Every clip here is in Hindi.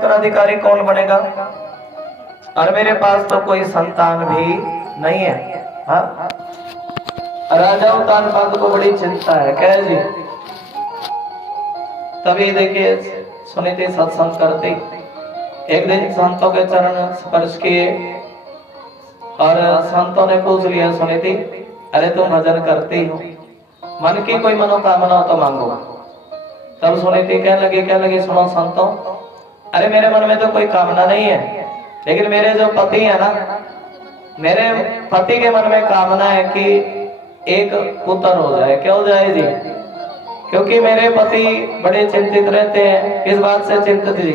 उत्तराधिकारी कौन बनेगा? और मेरे पास तो कोई संतान भी नहीं है। हाँ? राजा उत्तानपाद को बड़ी चिंता है, क्या है जी? तभी देखिए सुनीति सत्संग करती। एक दिन संतों के चरण स्पर्श किए और संतों ने पूछ लिया, सुनीति अरे तुम भजन करती हो, मन की कोई मनोकामना हो तो मांगो। तब सुनीति कहने लगी सुनो संतों, अरे मेरे मन में तो कोई कामना नहीं है, लेकिन मेरे जो पति है ना, मेरे पति के मन में कामना है कि एक पुत्र हो जाए। क्या हो जाए जी? क्योंकि मेरे पति बड़े चिंतित रहते हैं। किस बात से चिंतित जी?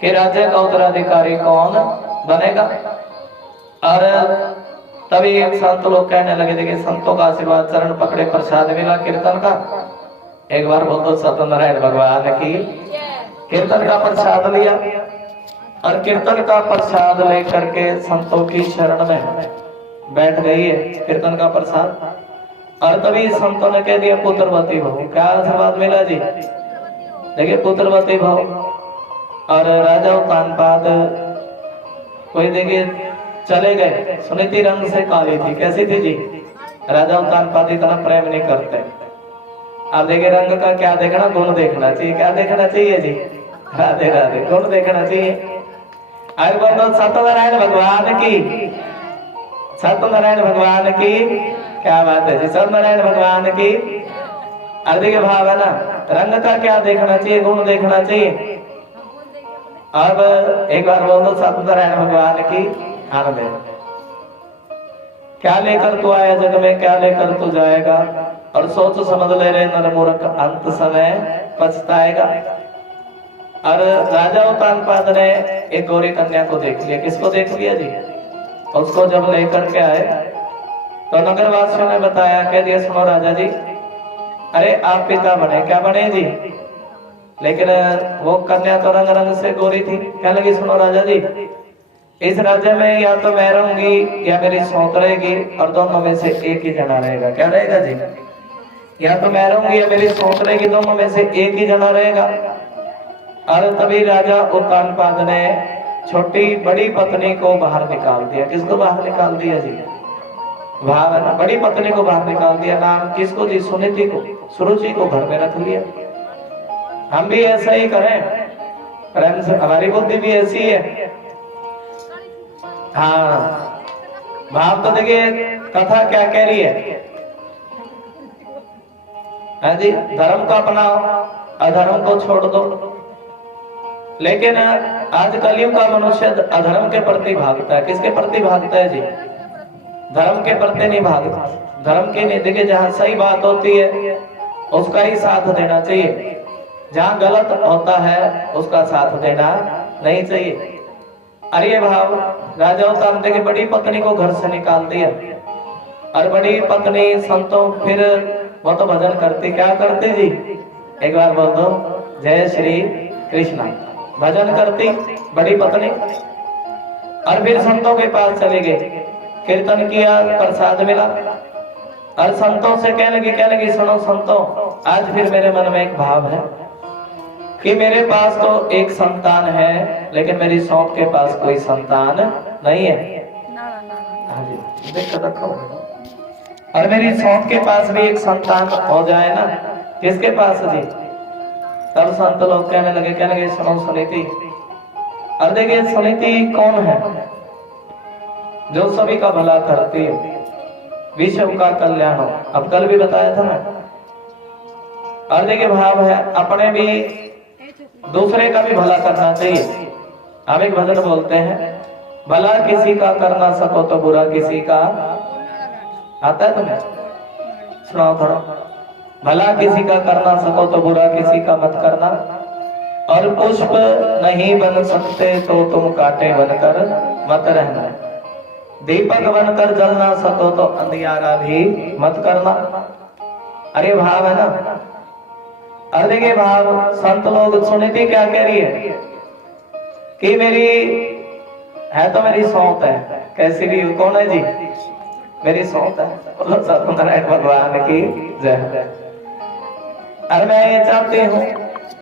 कि राज्य का उत्तराधिकारी कौन बनेगा। और तभी एक संत लोग कहने लगे, देखिए संतों का आशीर्वाद, चरण पकड़े, प्रसाद मिला कीर्तन का। एक बार बोल दो सत्यनारायण भगवान की। कीर्तन का प्रसाद लिया और कीर्तन का प्रसाद लेकर के संतों की शरण में बैठ गई है कीर्तन का प्रसाद। और तभी संतों ने कह दिया पुत्रवती भव। क्या आशीर्वाद मिला जी? देखिए पुत्रवती भव। और राजा उत्तानपाद कोई देखिए चले गए। सुनीति रंग से काली थी। कैसी थी जी? राजा उत्तानपाद इतना प्रेम नहीं करते। आप देखिए रंग का क्या देखना, गुण देखना चाहिए। क्या देखना चाहिए जी? राधे राधे, गुण देखना चाहिए। आज बोलो सत्यनारायण भगवान की, सत्यनारायण भगवान की। क्या बात है जी? सत्यनारायण भगवान की। अर्धी के भाव है ना, रंग का क्या देखना चाहिए, गुण देखना चाहिए। अब एक बार बोलो सत्यनारायण भगवान की। आनंद। क्या लेकर तू आया जग में, क्या लेकर तू जाएगा, और सोच समझ ले रे नर मूर्ख, अंत समय पछताएगा। और राजा उत्तानपाद ने एक गौरी कन्या को देख लिया। किसको देख लिया जी? उसको जब लेकर के आए तो नगरवासियों ने बताया, कह दिया सुनो राजा जी, अरे आप पिता बने। क्या बने जी? लेकिन वो कन्या तो रंग रंग से गोरी थी। क्या लगी सुनो राजा जी, इस राज्य में या तो मैं रहूंगी या मेरी सौत रहेगी, और दोनों में से एक ही जना रहेगा। क्या रहेगा जी? या तो मैं रहूंगी या मेरी सौत रहेगी, दोनों में से एक ही जना रहेगा। और तभी राजा उत्तानपाद ने छोटी बड़ी पत्नी को बाहर निकाल दिया। किसको बाहर निकाल दिया जी? भाव है ना, बड़ी पत्नी को बाहर निकाल दिया। नाम किसको जी? सुनीति को, सुरुचि को घर में रख लिया। हम भी ऐसा ही करें, हमारी बुद्धि भी ऐसी है। हाँ भाव तो देखिए कथा क्या कह रही है। हाँ जी, धर्म को अपनाओ, अधर्म को छोड़ दो। लेकिन आज कलयुग का मनुष्य अधर्म के प्रति भागता है। किसके प्रति भागता है जी? धर्म के प्रति नहीं भागता। धर्म के नहीं, देखिए जहाँ सही बात होती है उसका ही साथ देना चाहिए, जहाँ गलत होता है उसका साथ देना नहीं चाहिए। अरे भाव राजा उत्तान के बड़ी पत्नी को घर से निकाल दिया। और बड़ी पत्नी संतों, फिर वो तो भजन करती। क्या करती जी? एक बार बोल दो जय श्री कृष्णा। भजन करती बड़ी पत्नी। और फिर संतों के पास चले गए, कीर्तन किया, प्रसाद मिला। और संतों से कहने लगी सुनो संतों, आज फिर मेरे मन में एक भाव है कि मेरे पास तो एक संतान है, लेकिन मेरी सौंप के पास कोई संतान नहीं है। और मेरी सौंप के पास भी एक संतान हो जाए ना। किसके पास जी? तब संत लोग कहने लगे सुनो सुनीति। और देखिए सुनीति कौन है? जो सभी का भला करती है, विश्व का कल्याण हो। अब कल भी बताया था ना। और देखिए भाव है, अपने भी दूसरे का भी भला करना चाहिए। हम एक भजन बोलते हैं, भला किसी का कर ना सको तो बुरा किसी का। आता है तुम्हें? सुनाओ थोड़ा। भला किसी का कर ना सको तो बुरा किसी का मत करना, और पुष्प नहीं बन सकते तो तुम कांटे बनकर मत रहना, दीपक बनकर जल ना सको तो अंधियारा भी मत करना। अरे भाव है ना। और देखिए भाव संत लोग, सुनीति क्या कह रही है कि मेरी है तो मेरी सौंप है। कैसी भी कौन है जी? मेरी सौंप है। सत्यनारायण भगवान की जय। और मैं ये चाहती हूँ